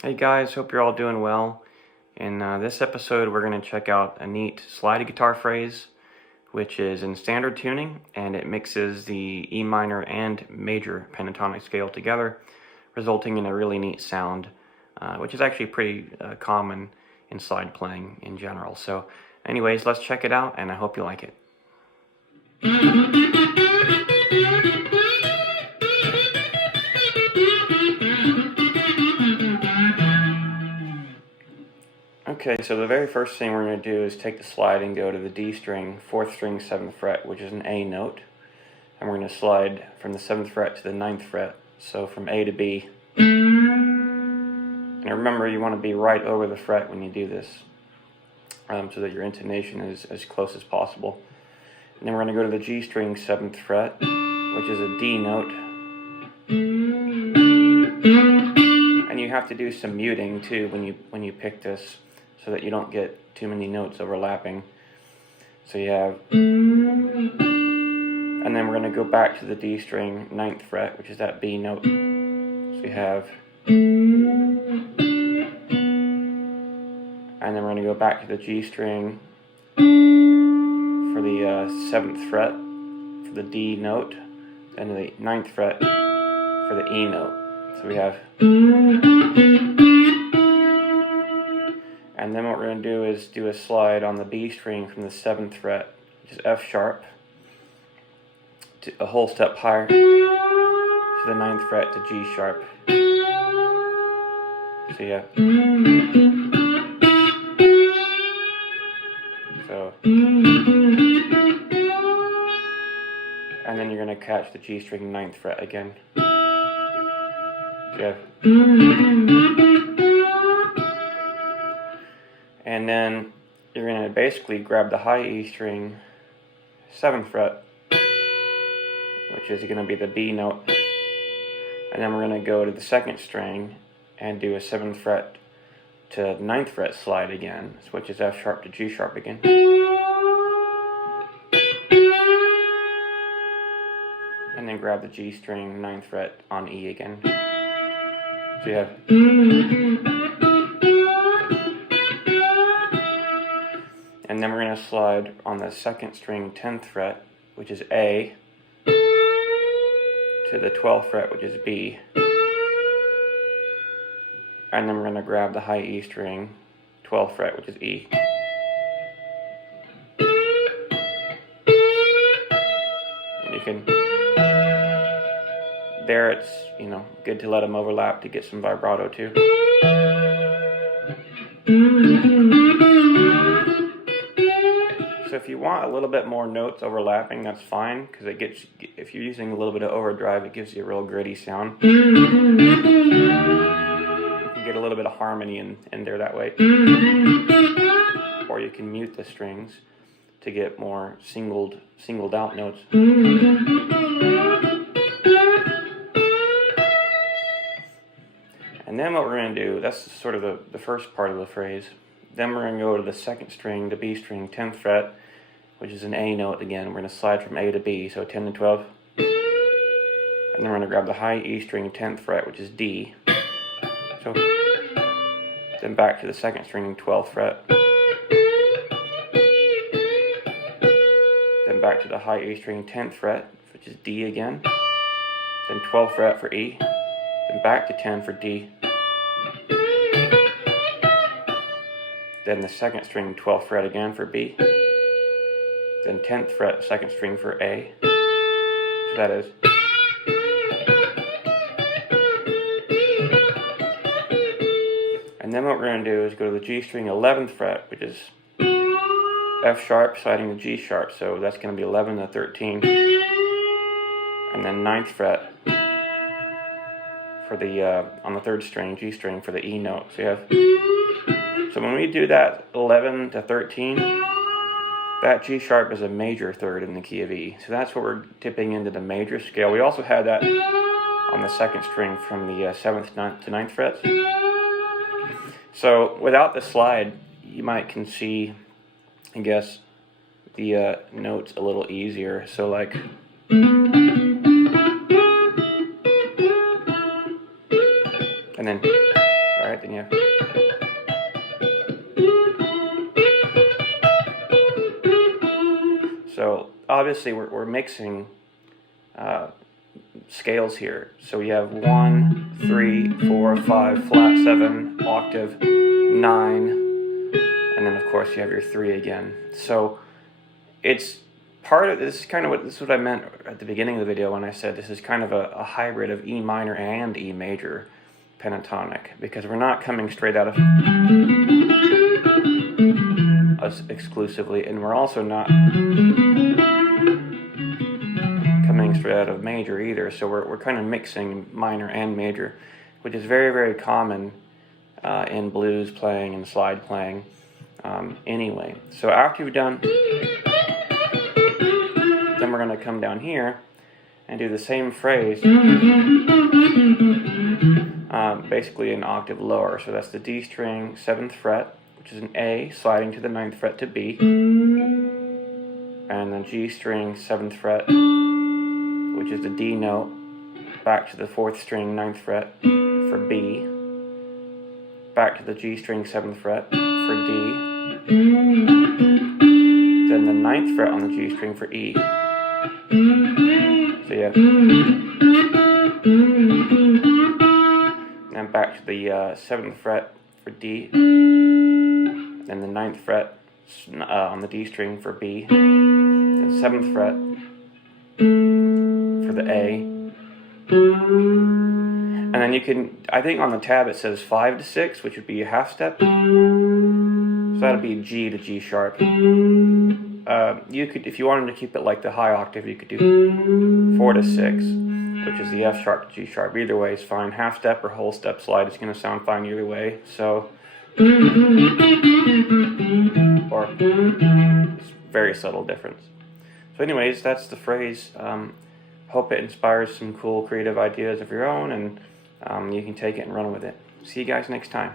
Hey guys, hope you're all doing well. In this episode, we're going to check out a neat slide guitar phrase, which is in standard tuning, and it mixes the E minor and major pentatonic scale together, resulting in a really neat sound, which is actually pretty common in slide playing in general. So anyways, let's check it out, and I hope you like it. Okay, so the very first thing we're going to do is take the slide and go to the D string, 4th string, 7th fret, which is an A note. And we're going to slide from the 7th fret to the 9th fret, so from A to B. And remember, you want to be right over the fret when you do this, so that your intonation is as close as possible. And then we're going to go to the G string, 7th fret, which is a D note. And you have to do some muting too when you pick this, so that you don't get too many notes overlapping. So you have, and then we're going to go back to the D string, 9th fret, which is that B note. So you have, and then we're going to go back to the G string for the 7th fret for the D note, and the 9th fret for the E note. So we have, and then what we're going to do is do a slide on the B string from the 7th fret, which is F sharp, to a whole step higher, to the 9th fret to G sharp. So yeah. So, and then you're going to catch the G string 9th fret again. So yeah. And then you're going to basically grab the high E string, 7th fret, which is going to be the B note, and then we're going to go to the 2nd string and do a 7th fret to 9th fret slide again, which is F sharp to G sharp again. And then grab the G string, 9th fret on E again. So you have, and then we're going to slide on the 2nd string, 10th fret, which is A, to the 12th fret, which is B. And then we're going to grab the high E string, 12th fret, which is E. And you can, there it's, good to let them overlap to get some vibrato too. So if you want a little bit more notes overlapping, that's fine, because if you're using a little bit of overdrive, it gives you a real gritty sound. You can get a little bit of harmony in there that way. Or you can mute the strings to get more singled out notes. And then what we're going to do, that's sort of the first part of the phrase. Then we're going to go to the 2nd string, the B string, 10th fret, which is an A note again. We're going to slide from A to B, so 10 to 12. And then we're going to grab the high E string, 10th fret, which is D. So then back to the 2nd string, 12th fret. Then back to the high E string, 10th fret, which is D again. Then 12th fret for E. Then back to 10 for D. Then the 2nd string, 12th fret again for B. Then 10th fret, 2nd string for A. So that is. And then what we're going to do is go to the G string, 11th fret, which is F sharp sliding to G sharp. So that's going to be 11 to 13. And then 9th fret for the on the 3rd string, G string for the E note. So you have. So when we do that 11 to 13, that G sharp is a major 3rd in the key of E. So that's what we're tipping into the major scale. We also had that on the 2nd string from the 7th to 9th frets. So without the slide, you might can see, I guess, the notes a little easier. So like, and then right? Then you have... So obviously we're mixing scales here. So you have 1, 3, 4, 5, flat 7, octave, 9, and then of course you have your 3 again. So it's part of this is kind of what I meant at the beginning of the video when I said this is kind of a hybrid of E minor and E major pentatonic, because we're not coming straight out of us exclusively, and we're also not coming straight out of major either. So we're kind of mixing minor and major, which is very, very common in blues playing and slide playing anyway. So after you've done, then we're going to come down here and do the same phrase, basically an octave lower. So that's the D string, 7th fret, which is an A, sliding to the 9th fret to B, and then G string, 7th fret, which is the D note, back to the 4th string, 9th fret for B, back to the G string, 7th fret for D, then the 9th fret on the G string for E. So yeah, and back to the 7th fret for D, then the 9th fret on the D string for B, then 7th fret for the A, and then you can, I think on the tab it says 5 to 6, which would be a half step, so that'd be G to G sharp. You could, if you wanted to keep it like the high octave, you could do 4 to 6, which is the F sharp to G sharp. Either way is fine. Half step or whole step slide is going to sound fine either way. So, or it's very subtle difference. So anyways, that's the phrase. Hope it inspires some cool creative ideas of your own, and you can take it and run with it. See you guys next time.